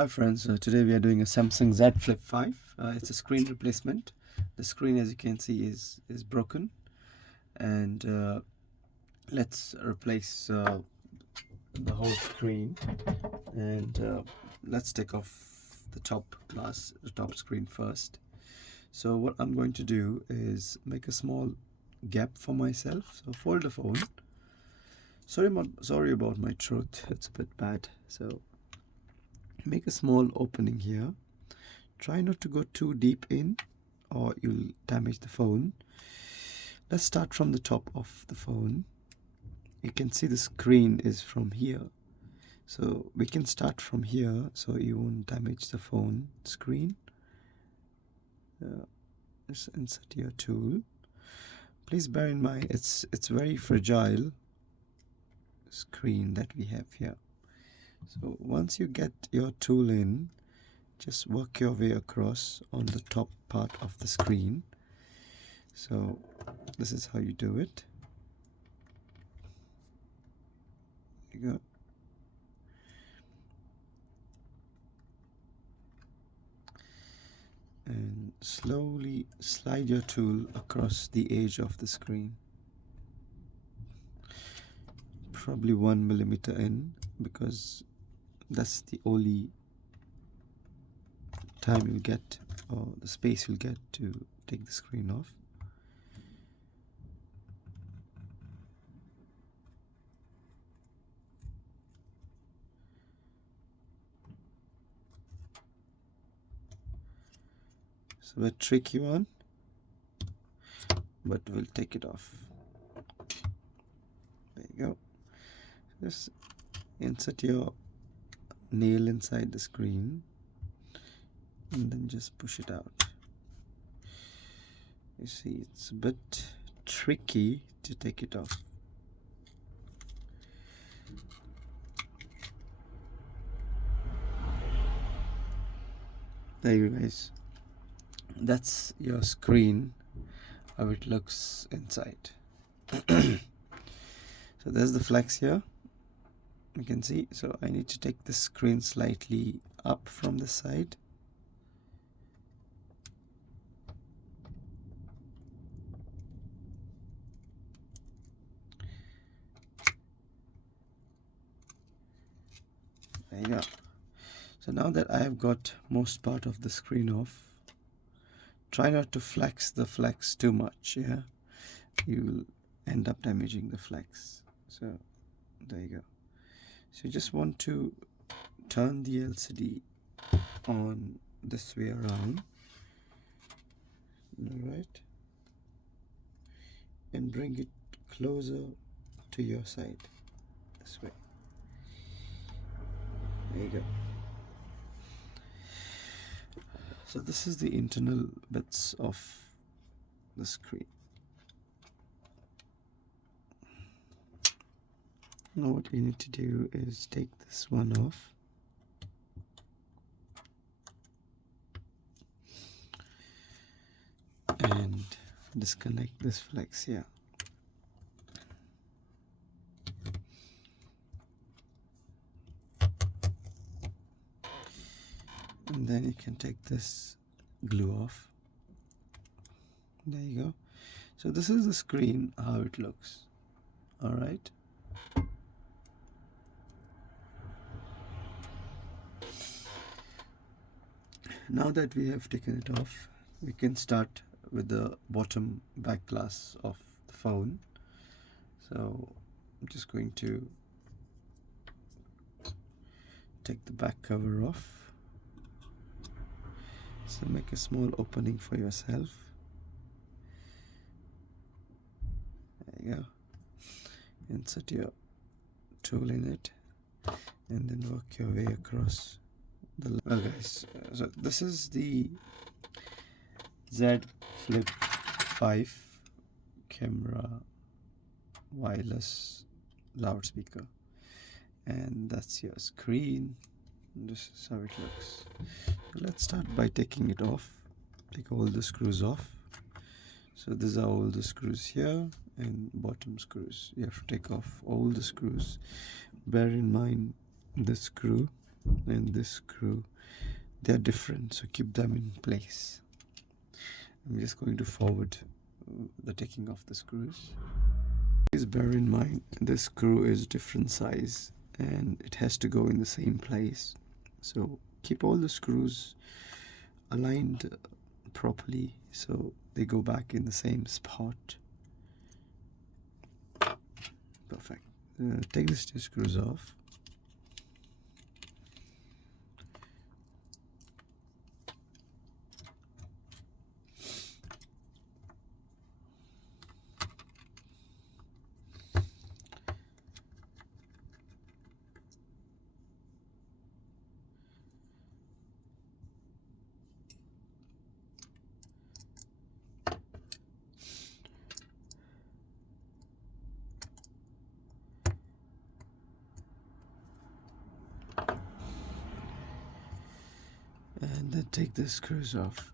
Hi friends, today we are doing a Samsung Z Flip 5. It's a screen replacement. The screen, as you can see, is broken, and let's replace the whole screen. And let's take off the top screen first. So what I'm going to do is make a small gap for myself. So fold the phone. Sorry about my throat, it's a bit bad. So make a small opening here. Try not to go too deep in or you'll damage the phone. Let's start from the top of the phone. You can see the screen is from here, so we can start from here so you won't damage the phone screen. Just insert your tool. Please bear in mind it's very fragile screen that we have here. So once you get your tool in, just work your way across on the top part of the screen. So this is how you do it. There you go. And slowly slide your tool across the edge of the screen, probably 1 millimeter in, because that's the only time you'll get, or the space you'll get to take the screen off. So a tricky one, but we'll take it off. There you go. Just insert your nail inside the screen and then just push it out. You see, it's a bit tricky to take it off. There you guys, that's your screen, how it looks inside. So there's the flex here, you can see. So I need to take the screen slightly up from the side. There you go. So now that I have got most part of the screen off, try not to flex the flex too much, yeah? You will end up damaging the flex. So there you go. So you just want to turn the LCD on this way around, alright, and bring it closer to your side, this way. There you go. So this is the internal bits of the screen. Now what you need to do is take this one off. And disconnect this flex here. And then you can take this glue off. There you go. So this is the screen, how it looks. Alright. Now that we have taken it off, we can start with the bottom back glass of the phone. So I'm just going to take the back cover off. So make a small opening for yourself. There you go. Insert your tool in it and then work your way across the. Well guys, so this is the Z Flip 5 camera wireless loudspeaker, and that's your screen. This is how it looks. Let's start by taking it off. Take all the screws off. So these are all the screws here and bottom screws. You have to take off all the screws. Bear in mind this screw and this screw, they're different, so keep them in place. I'm just going to forward the taking of the screws. Please bear in mind this screw is different size and it has to go in the same place, so keep all the screws aligned properly so they go back in the same spot. Perfect. Take these two screws off. And then take the screws off.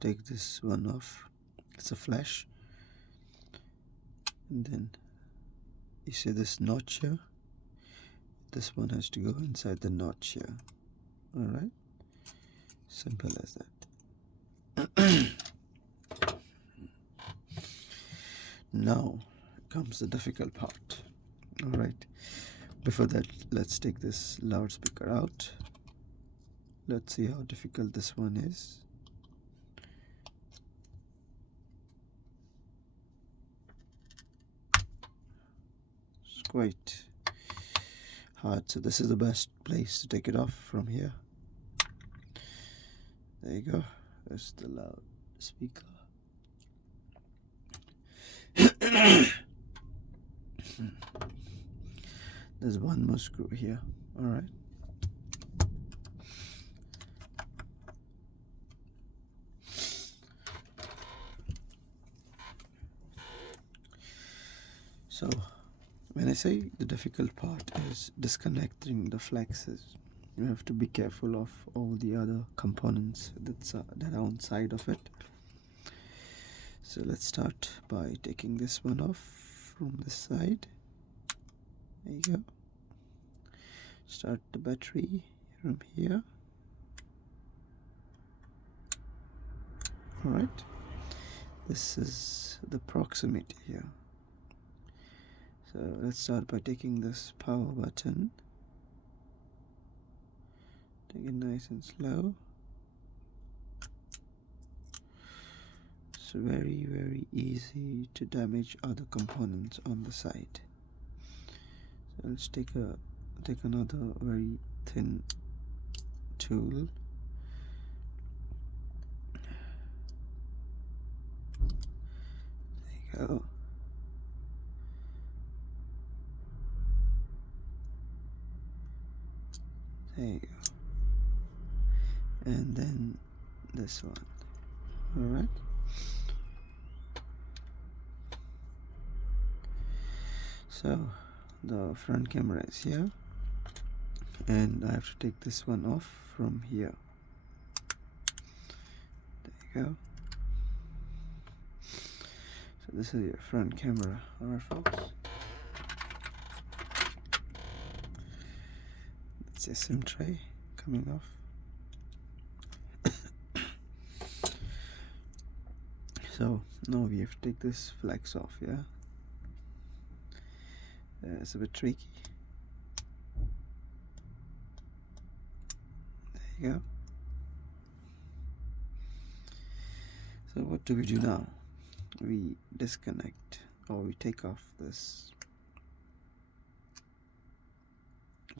Take this one off, it's a flash, and then you see this notch here, this one has to go inside the notch here. Alright, simple as that. Now comes the difficult part. Alright, before that, let's take this loudspeaker out. Let's see how difficult this one is. It's quite hard, so this is the best place to take it off, from here. There you go, there's the loudspeaker. There's one more screw here. Alright, so when I say the difficult part is disconnecting the flexes, you have to be careful of all the other components that are on side of it. So let's start by taking this one off from this side. There you go. Start the battery from here. Alright, this is the proximity here. So let's start by taking this power button. Take it nice and slow. It's very easy to damage other components on the side. So let's take another very thin tool go. There you go. And then this one. Alright. So the front camera is here, and I have to take this one off from here. There you go. So this is your front camera. Alright folks, that's your SIM tray coming off. So now we have to take this flex off. Yeah, it's a bit tricky. There you go. So what do we do now? We disconnect, or we take off this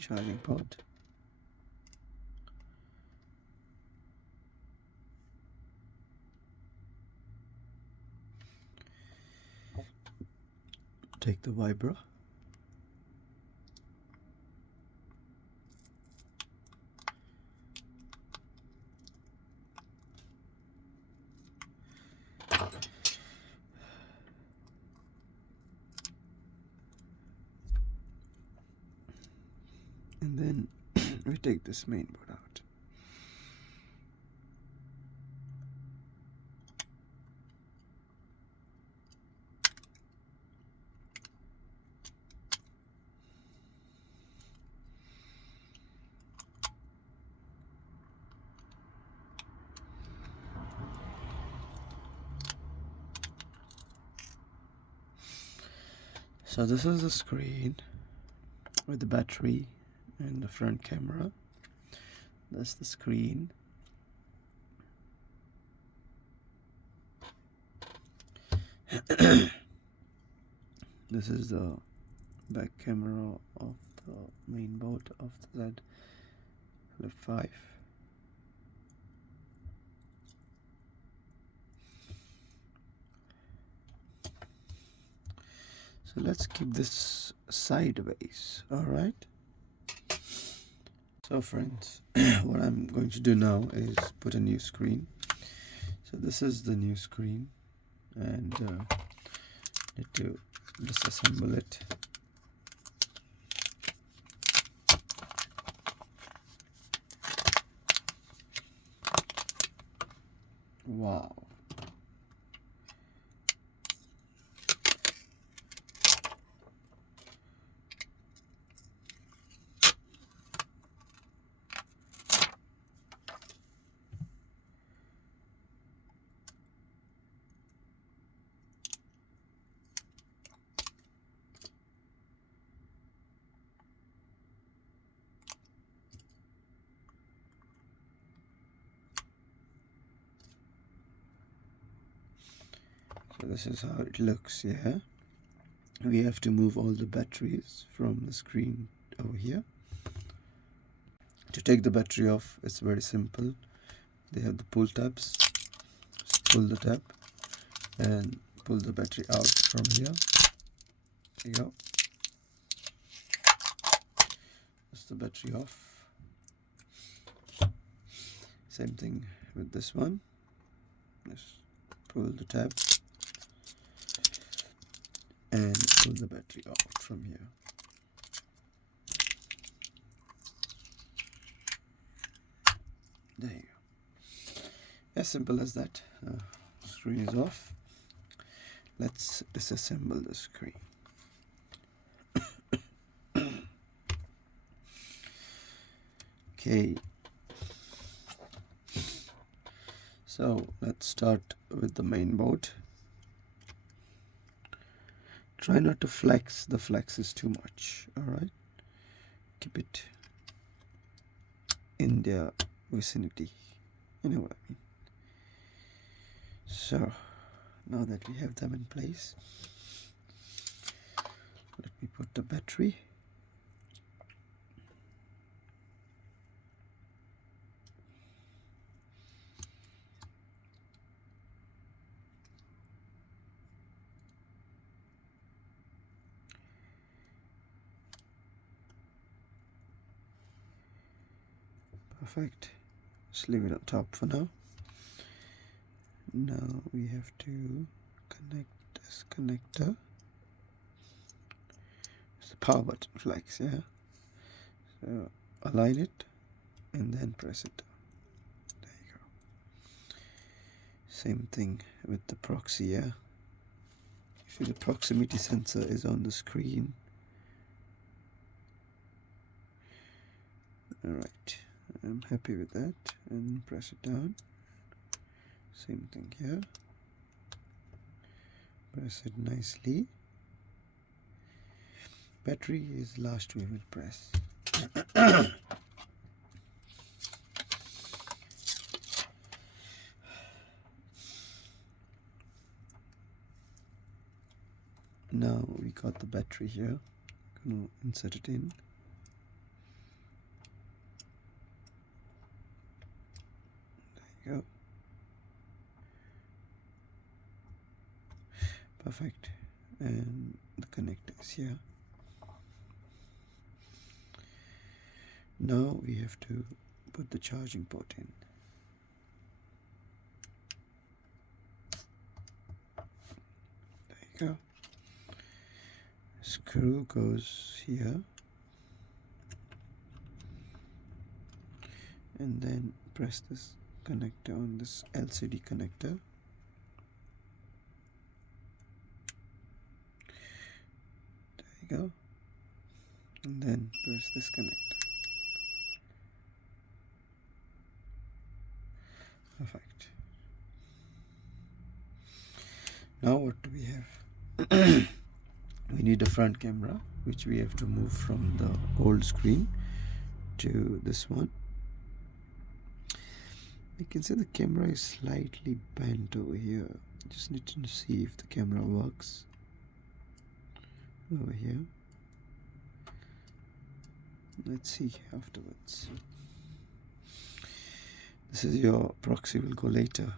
charging port. Take the vibra. And then we take this main board out. So this is the screen with the battery and the front camera. That's the screen. This is the back camera of the main board of the Z Flip 5. So let's keep this sideways. Alright. So friends, what I'm going to do now is put a new screen. So this is the new screen, and need to disassemble it. Wow. So this is how it looks. Yeah, we have to move all the batteries from the screen over here. To take the battery off, it's very simple. They have the pull tabs. Just pull the tab and pull the battery out from here. There you go. That's the battery off. Same thing with this one. Just pull the tab and pull the battery out from here. There you go. As simple as that. Screen is off. Let's disassemble the screen. Okay. So let's start with the main board. Try not to flex. The flex is too much. Alright. Keep it in their vicinity. You know what I mean. So now that we have them in place, let me put the battery. Perfect. Just leave it on top for now. Now we have to connect this connector. It's the power button flex, yeah. So align it and then press it down. There you go. Same thing with the proxy, yeah. See, the proximity sensor is on the screen. Alright, I'm happy with that, and press it down. Same thing here. Press it nicely. Battery is last we will press. Now we got the battery here. Gonna insert it in. There you go. Perfect. And the connector is here. Now we have to put the charging port in. There you go. Screw goes here. And then press this connector on this LCD connector. There you go. And then press this connector. Perfect. Now what do we have? We need a front camera, which we have to move from the old screen to this one. You can see the camera is slightly bent over here. Just need to see if the camera works. Over here. Let's see afterwards. This is your proxy, will go later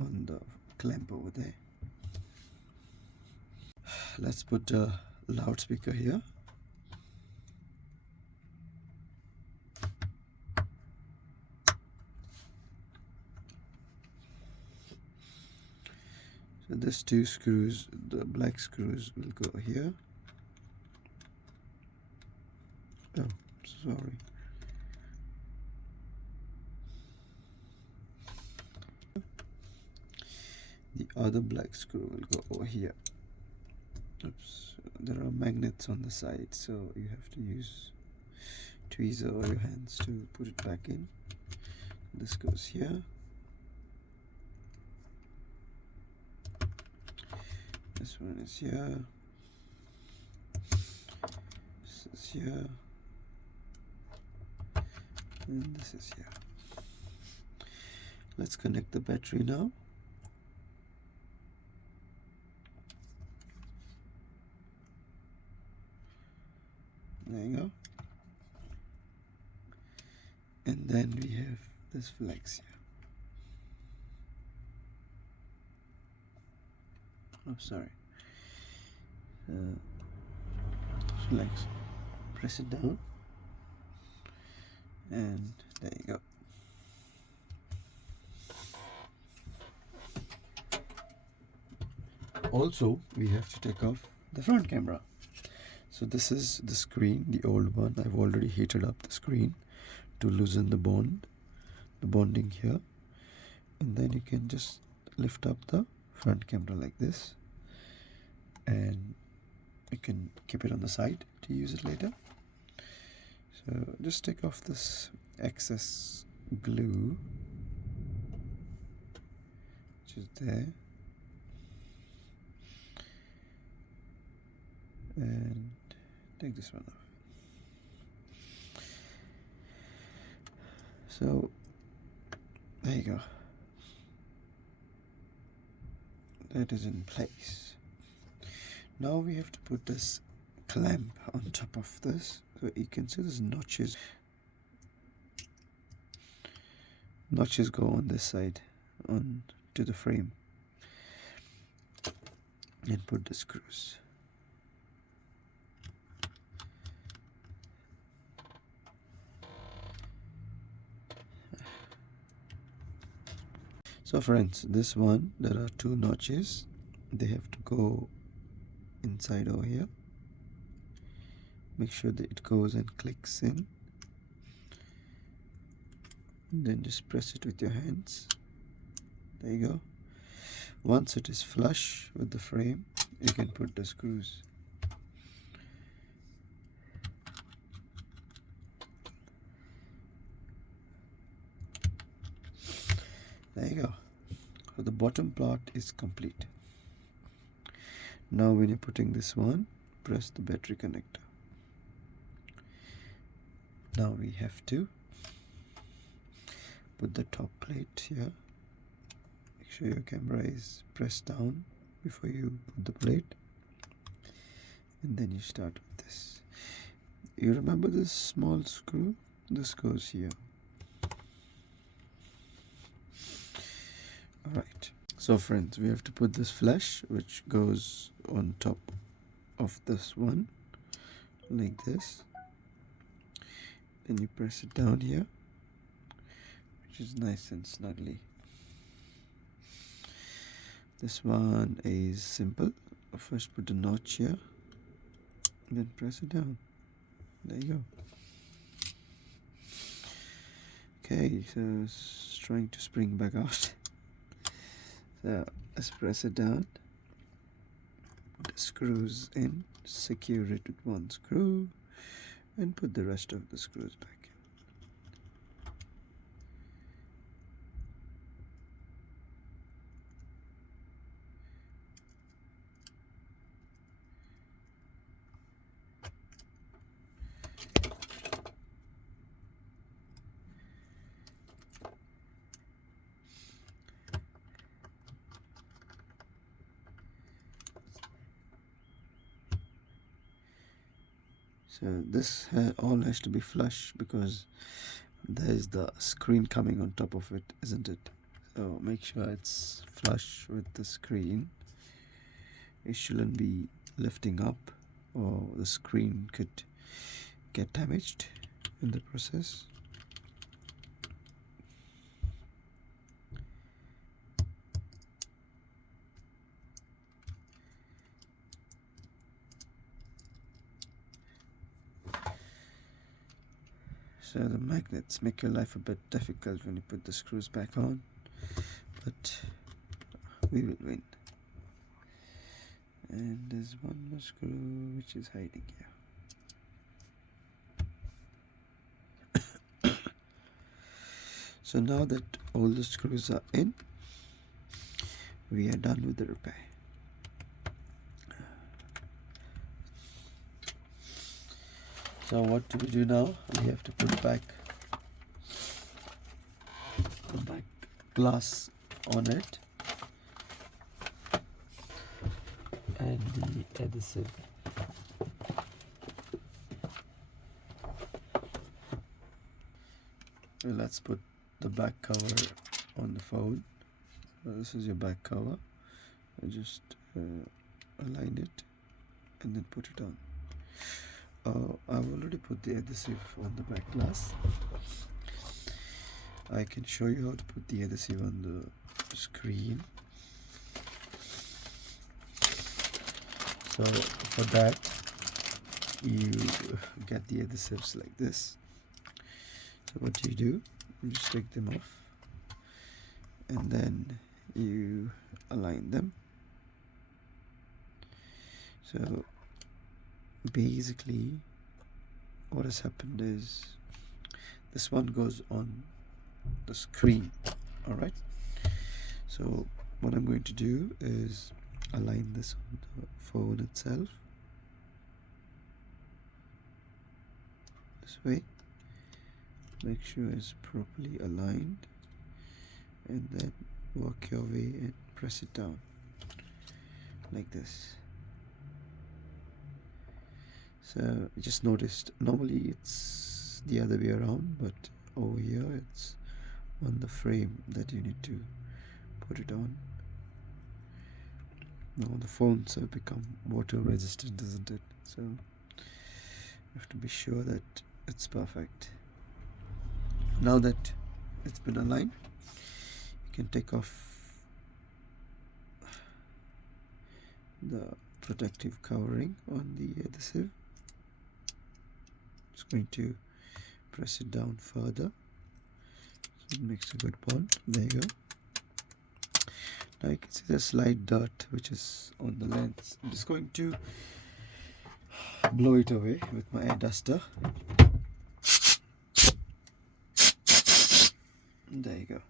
on the clamp over there. Let's put a loudspeaker here. So these two screws, the black screws, will go here. Oh, sorry. The other black screw will go over here. Oops, there are magnets on the side, so you have to use tweezer or your hands to put it back in. This goes here. This one is here. This is here. And this is here. Let's connect the battery now. There you go. And then we have this flex here. Oh, sorry. Flex. Press it down. And there you go. Also, we have to take off the front camera. So this is the screen, the old one. I've already heated up the screen to loosen the bonding here. And then you can just lift up the front camera like this. And you can keep it on the side to use it later. So just take off this excess glue, which is there. And take this one off. So there you go. That is in place. Now we have to put this clamp on top of this. So you can see there's notches. Notches go on this side, on to the frame. And put the screws. So friends, this one, there are two notches. They have to go inside over here. Make sure that it goes and clicks in. And then just press it with your hands. There you go. Once it is flush with the frame, you can put the screws. There you go. So the bottom part is complete. Now when you're putting this one, press the battery connector. Now we have to put the top plate here. Make sure your camera is pressed down before you put the plate. And then you start with this. You remember this small screw? This goes here. Alright. So friends, we have to put this flash which goes on top of this one. Like this. Then you press it down here, which is nice and snugly. This one is simple. First put a notch here, then press it down. There you go. Okay, so it's trying to spring back out. So let's press it down. Put the screws in, secure it with one screw, and put the rest of the screws back in. So this all has to be flush because there is the screen coming on top of it, isn't it? So make sure it's flush with the screen. It shouldn't be lifting up or the screen could get damaged in the process. So the magnets make your life a bit difficult when you put the screws back on, but we will win. And there's one more screw which is hiding here. So now that all the screws are in, we are done with the repair. So what do we do now? We have to put back the back glass on it and the adhesive. Well, let's put the back cover on the phone. So this is your back cover. I just align it and then put it on. I've already put the adhesive on the back glass. I can show you how to put the adhesive on the screen. So for that, you get the adhesives like this. So what you do, you just take them off and then you align them. So basically what has happened is this one goes on the screen. Alright, so what I'm going to do is align this on the phone itself this way. Make sure it's properly aligned and then work your way and press it down like this. So I just noticed normally it's the other way around, but over here it's on the frame that you need to put it on. Now the phones have become water resistant, isn't it? So you have to be sure that it's perfect. Now that it's been aligned, You can take off the protective covering on the adhesive. Just going to press it down further so it makes a good bond. There you go. Now you can see the slight dirt which is on the lens. I'm just going to blow it away with my air duster. There you go.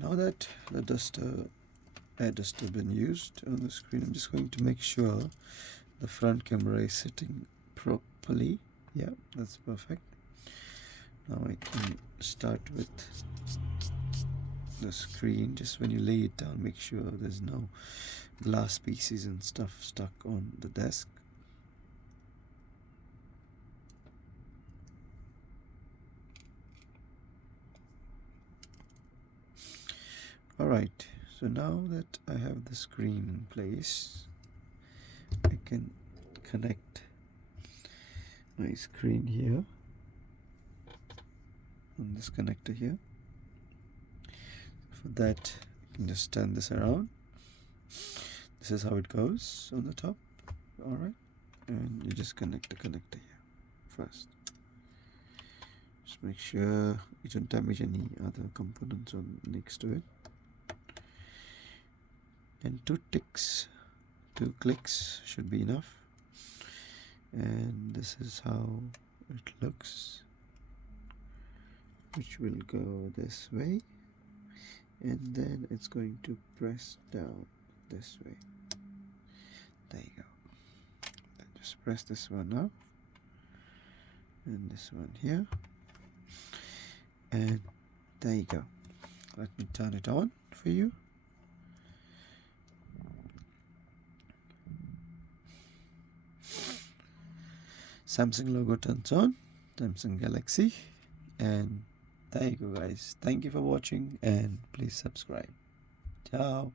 Now that the air duster been used on the screen, I'm just going to make sure the front camera is sitting properly. Yeah, that's perfect. Now I can start with the screen. Just when you lay it down, make sure there's no glass pieces and stuff stuck on the desk. Alright, so now that I have the screen in place, I can connect my screen here on this connector here. For that, I can just turn this around. This is how it goes on the top. Alright, and you just connect the connector here first. Just make sure you don't damage any other components on next to it. And two clicks should be enough. And this is how it looks, which will go this way, and then it's going to press down this way. There you go. Then just press this one up and this one here, and there you go. Let me turn it on for you. Samsung logo turns on, Samsung Galaxy, and there you go guys. Thank you for watching and please subscribe. Ciao.